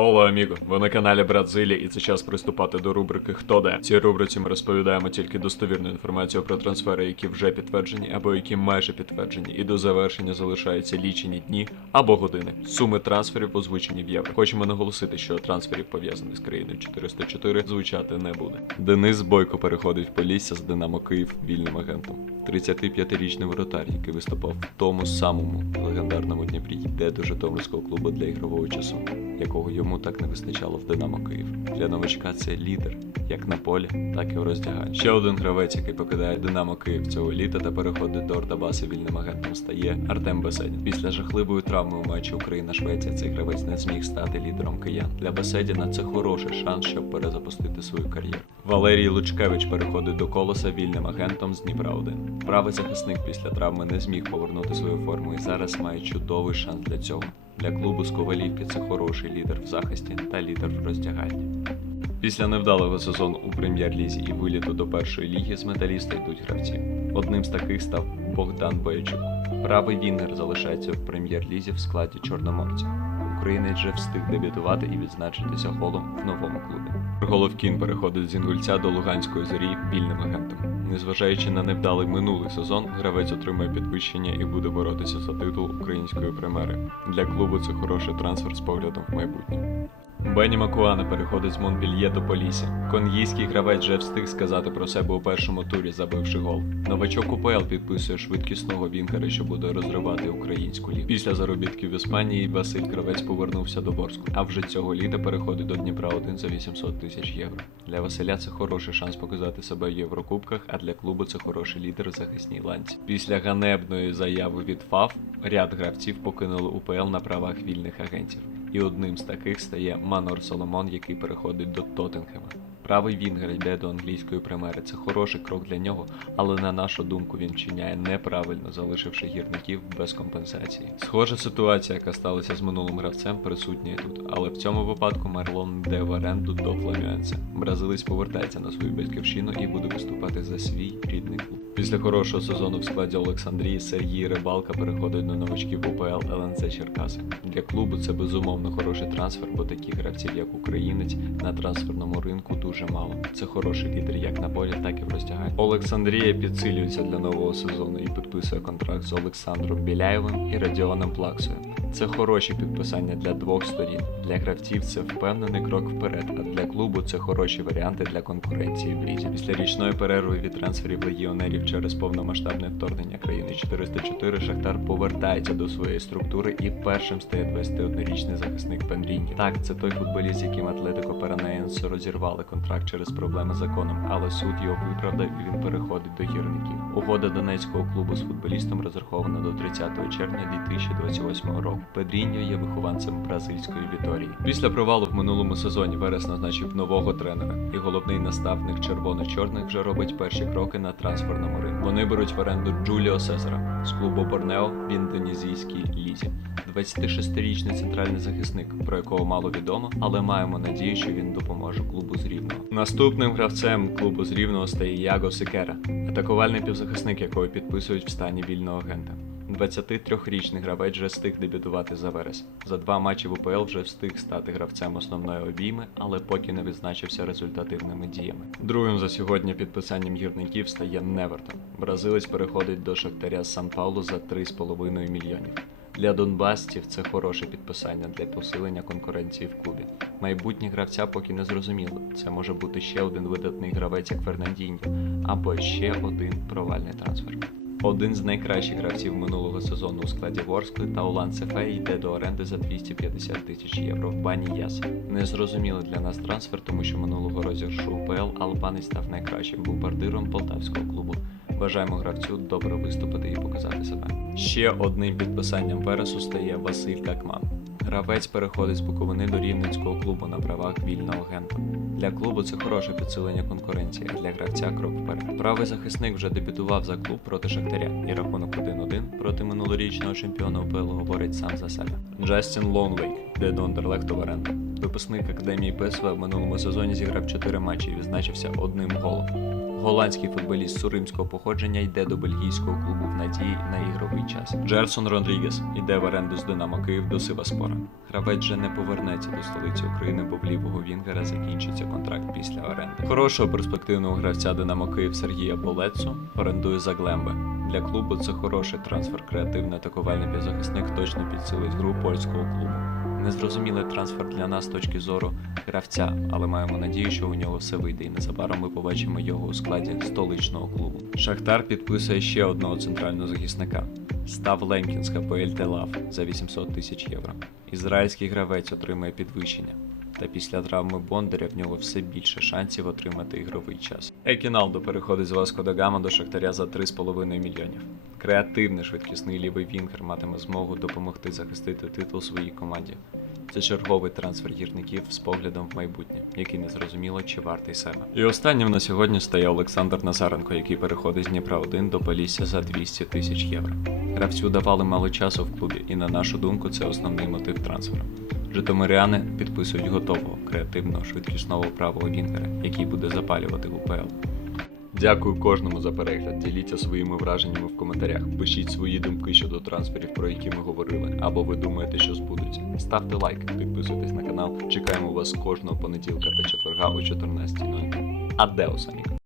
Оло, аміго, ви на каналі Бразилія, і це час приступати до рубрики Хто де. В цій рубриці ми розповідаємо тільки достовірну інформацію про трансфери, які вже підтверджені або які майже підтверджені, і до завершення залишаються лічені дні або години. Суми трансферів озвучені в євро. Хочемо наголосити, що трансферів пов'язаних з країною 404 звучати не буде. Денис Бойко переходить в Полісся з Динамо Київ вільним агентом. 35-річний воротар, який виступав в тому самому легендарному Дніпрі, йде до Житомирського клубу для ігрового часу, якого йому так не вистачало в Динамо Київ. Для новачка це лідер, як на полі, так і у роздяганні. Ще один гравець, який покидає Динамо Київ цього літа та переходить до Ордабаси вільним агентом, стає Артем Беседін. Після жахливої травми у матчі Україна-Швеція цей гравець не зміг стати лідером киян. Для Беседіна це хороший шанс, щоб перезапустити свою кар'єру. Валерій Лучкевич переходить до колоса вільним агентом з Дніпра 1. Правий захисник після травми не зміг повернути свою форму і зараз має чудовий шанс для цього. Для клубу з Ковалівки це хороший лідер в захисті та лідер в роздяганні. Після невдалого сезону у прем'єр-лізі і виліту до першої ліги з металіста йдуть гравці. Одним з таких став Богдан Бойчук. Правий вінгер залишається в прем'єр-лізі в складі чорноморця. Українець вже встиг дебютувати і відзначитися голом в новому клубі. Головкін переходить з Інгульця до Луганської зорі вільним агентом. Незважаючи на невдалий минулий сезон, гравець отримає підвищення і буде боротися за титул української премери. Для клубу це хороший трансфер з поглядом в майбутнє. Бені Макуана переходить з Монпільє до Полісі. Конгійський гравець вже встиг сказати про себе у першому турі, забивши гол. Новачок УПЛ підписує швидкісного вінкера, що буде розривати українську лігу. Після заробітків в Іспанії Василь Кравець повернувся до Ворску, а вже цього літа переходить до Дніпра 1 за 800 тисяч євро. Для Василя це хороший шанс показати себе в Єврокубках, а для клубу це хороший лідер в захисній ланці. Після ганебної заяви від ФАФ ряд гравців покинули УПЛ на правах вільних агентів. І одним з таких стає Манор Соломон, який переходить до Тоттенхема. Правий вінгер йде до англійської премери. Це хороший крок для нього, але на нашу думку він вчиняє неправильно, залишивши гірників без компенсації. Схожа ситуація, яка сталася з минулим гравцем, присутня тут. Але в цьому випадку Марлон йде в оренду до Фламіанця. Бразилець повертається на свою батьківщину і буде виступати за свій рідний клуб. Після хорошого сезону в складі Олександрії Сергій Рибалка переходить до новачків УПЛ ЛНЦ Черкаси. Для клубу це безумовно хороший трансфер, бо таких гравців, як українець, на трансферному ринку дуже мало. Це хороший лідер як на полі, так і в роздяганні. Олександрія підсилюється для нового сезону і підписує контракт з Олександром Біляєвим і Радіоном Плаксою. Це хороші підписання для двох сторін. Для гравців це впевнений крок вперед, а для клубу це хороші варіанти для конкуренції в лізі. Після річної перерви від трансферів легіонерів через повномасштабне вторгнення країни 404 Шахтар повертається до своєї структури і першим стає 21-річний захисник Пенрінгі. Так, це той футболіст, яким Атлетико Паранаєнс розірвали контракт через проблеми з законом, але суд його виправдав і він переходить до гірників. Угода донецького клубу з футболістом розрахована до 30 червня 2028 року. Педріньо є вихованцем бразильської Віторії. Після провалу в минулому сезоні Верес назначив нового тренера, і головний наставник червоно-чорних вже робить перші кроки на трансферному ринку. Вони беруть в оренду Джуліо Сезара з клубу Борнео в індонезійській лізі. 26-річний центральний захисник, про якого мало відомо, але маємо надію, що він допоможе клубу з рівного. Наступним гравцем клубу з рівного стає Яго Секера, атакувальний півзахисник, якого підписують в стані вільного агента. 23-річний гравець вже встиг дебютувати за верес. За два матчі в УПЛ вже встиг стати гравцем основної обійми, але поки не відзначився результативними діями. Другим за сьогодні підписанням гірників стає Невертон. Бразилець переходить до Шахтаря з Сан-Паулу за 3,5 мільйонів. Для донбасців це хороше підписання для посилення конкуренції в клубі. Майбутнє гравця поки не зрозуміло. Це може бути ще один видатний гравець, як Фернандіньо, або ще один провальний трансфер. Один з найкращих гравців минулого сезону у складі Ворскли та Улан Сефей йде до оренди за 250 тисяч євро в бані Яса. Незрозумілий для нас трансфер, тому що минулого розіграшу УПЛ Албанець став найкращим бомбардиром полтавського клубу. Бажаємо гравцю добре виступити і показати себе. Ще одним підписанням Вересу стає Василь Какман. Гравець переходить з Буковини до рівненського клубу на правах вільного агента. Для клубу це хороше підсилення конкуренції, а для гравця крок вперед. Правий захисник вже дебютував за клуб проти Шахтаря, і рахунок 1-1 проти минулорічного чемпіона УПЛ говорить сам за себе. Джастін Лонвей йде до Андерлехту. Випускник академії ПСВ в минулому сезоні зіграв 4 матчі і відзначився одним голом. Голландський футболіст суримського походження йде до бельгійського клубу в надії на ігровий час. Джерсон Родрігес йде в оренду з Динамо Київ до Сиваспора. Гравець вже не повернеться до столиці України, бо в лівого Вінгера закінчиться контракт після оренди. Хорошого перспективного гравця Динамо Київ Сергія Болецу орендує за Глембе. Для клубу це хороший трансфер. Креативний атакувальний півзахисник точно підсилить гру польського клубу. Незрозумілий трансфер для нас з точки зору гравця, але маємо надію, що у нього все вийде, і незабаром ми побачимо його у складі столичного клубу. Шахтар підписує ще одного центрального захисника. Став Ленкінська по Лав за 800 тисяч євро. Ізраїльський гравець отримує підвищення. Та після травми Бондаря в нього все більше шансів отримати ігровий час. Екіналдо переходить з Васко Гама до Шахтаря за 3,5 мільйонів. Креативний швидкісний лівий вінгер матиме змогу допомогти захистити титул своїй команді. Це черговий трансфер гірників з поглядом в майбутнє, який не зрозуміло, чи вартий себе. І останнім на сьогодні стає Олександр Назаренко, який переходить з Дніпра 1 до Полісся за 200 тисяч євро. Гравцю давали мало часу в клубі, і на нашу думку, це основний мотив трансферу. Житомиряни підписують готового, креативного, швидкісного правого вінгера, який буде запалювати УПЛ. Дякую кожному за перегляд. Діліться своїми враженнями в коментарях. Пишіть свої думки щодо трансферів, про які ми говорили, або ви думаєте, що збудуться. Ставте лайк, підписуйтесь на канал. Чекаємо вас кожного понеділка та четверга о 14.00. Адеос, амік!